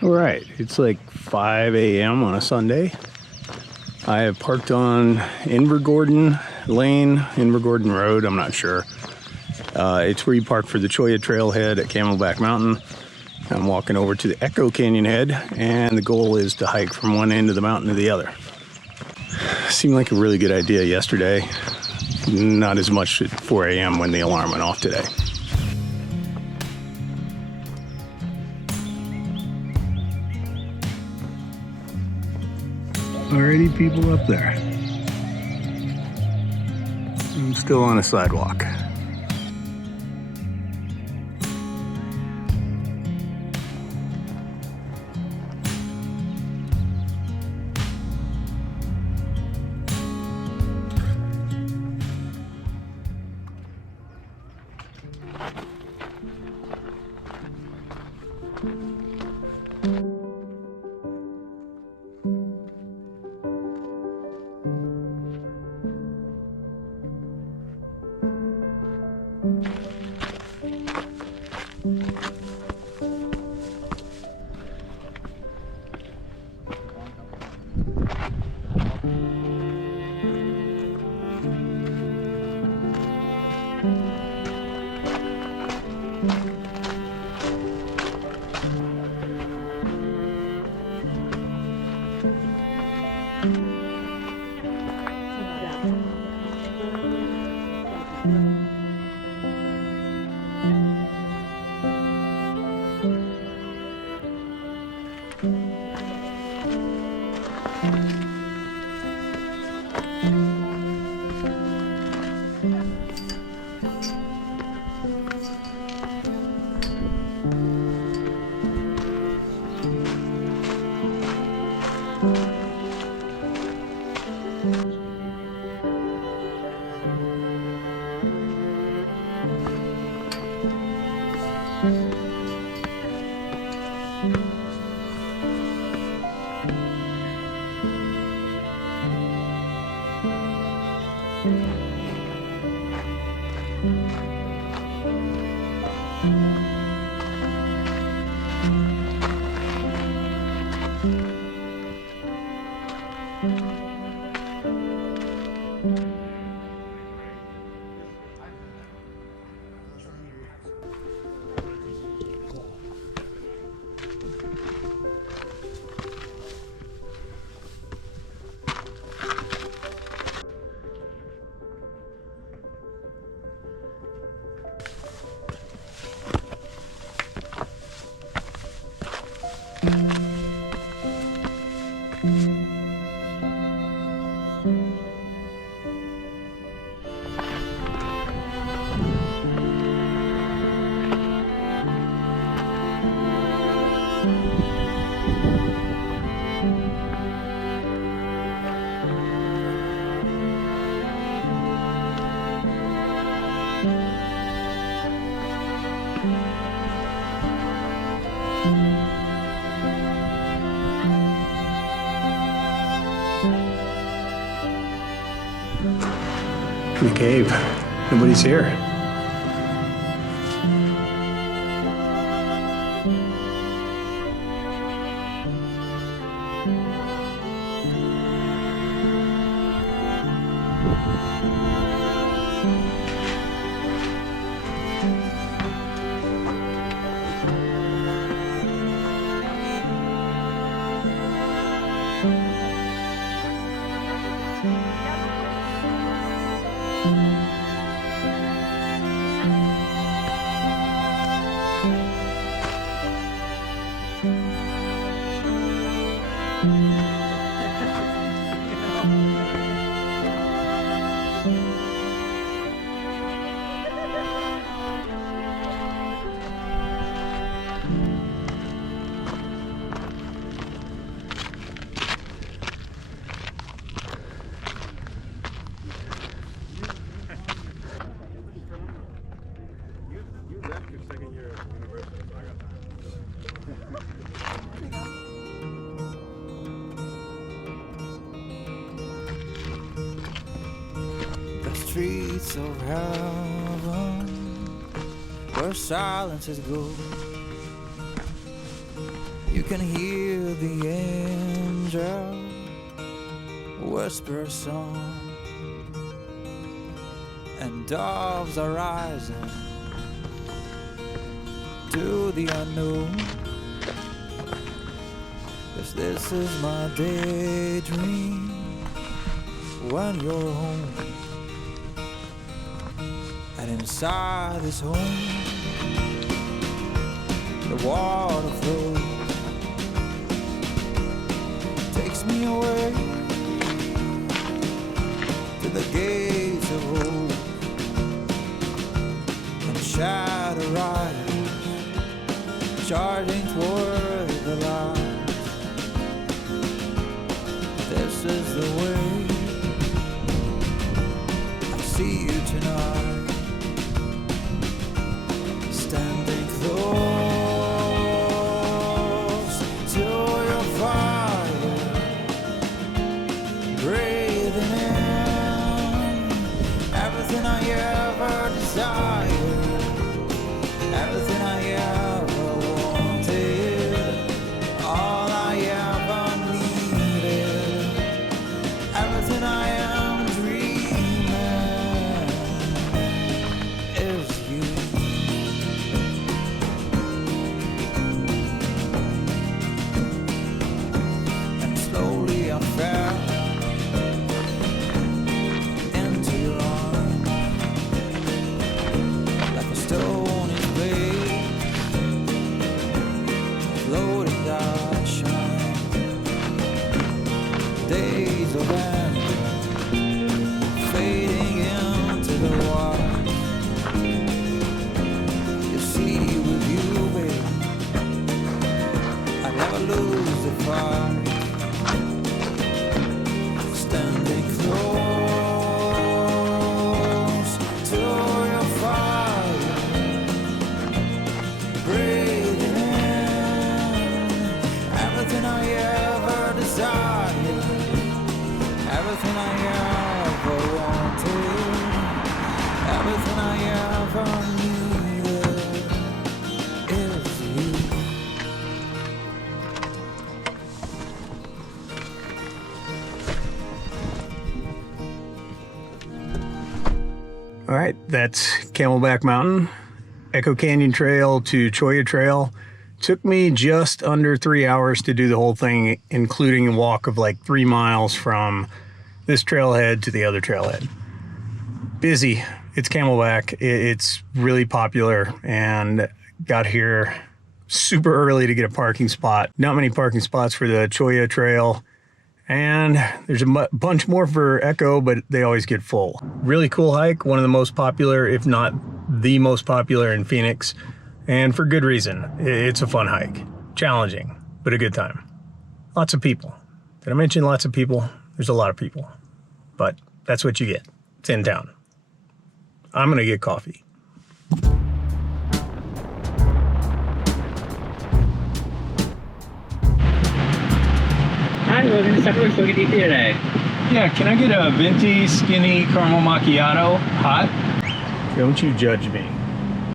All right, it's like 5 a.m. on a Sunday. I have parked on Invergordon Lane, Invergordon Road, I'm not sure. It's where you park for the Cholla Trailhead at Camelback Mountain. I'm walking over to the Echo Canyon Head, and the goal is to hike from one end of the mountain to the other. Seemed like a really good idea yesterday. Not as much at 4 a.m. when the alarm went off today. Already people up there. I'm still on a sidewalk. The cave. Nobody's here. Streets of heaven, where silence is good. You can hear the angel whisper a song, and doves are rising to the unknown. 'Cause this is my daydream when you're home. And inside this home, the water flows, takes me away to the gates of hope, and shadow riders charging toward the light. This is the way I see you tonight, standing close to your fire, breathing in everything I ever desired, everything I ever wanted, all I ever needed, everything I am dreaming is you. And slowly I fell into your arms, like a stone in place, floating I shine. Days of anger fading into the water. You see, with you, babe, I never lose the fight. Standing close to your fire, breathing in everything I ever desired, everything I ever wanted, everything I ever needed is you. All right, that's Camelback Mountain, Echo Canyon Trail to Cholla Trail. Took me just under 3 hours to do the whole thing, including a walk of like 3 miles from this trailhead to the other trailhead. Busy. It's Camelback. It's really popular, and got here super early to get a parking spot. Not many parking spots for the Cholla Trail, and there's a bunch more for Echo, but they always get full. Really cool hike, one of the most popular, if not the most popular in Phoenix, and for good reason. It's a fun hike. Challenging, but a good time. Lots of people. Did I mention lots of people? There's a lot of people, but that's what you get. It's in town. I'm gonna get coffee. Hi, welcome to Starbucks. What can I do today? Yeah, can I get a venti skinny caramel macchiato hot? Don't you judge me.